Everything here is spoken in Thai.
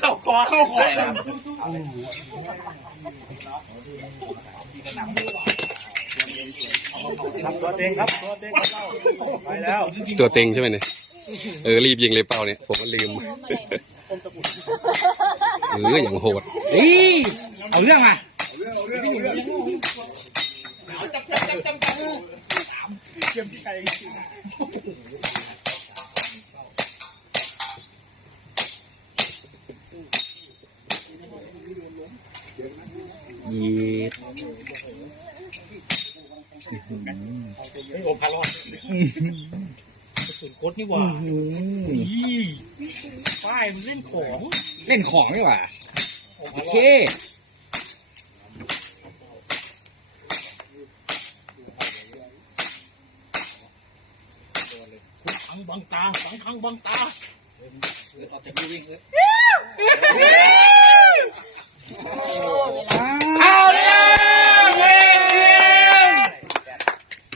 เข้าคอครับตัวเต็งครับตัวเต็งเข้าไปแล้วตัวเต็งใช่ไหมเนี่ยรีบยิงเลยเปล่าเนี่ยผมก็ลืมอย่างโหดเอาเรื่องมาโอ้พารอดสุดโคตรนี่หว่าป้ายมันเล่นของนี่หว่าโอเคบังตาบังทางบังตาออกจากวิ่งเลย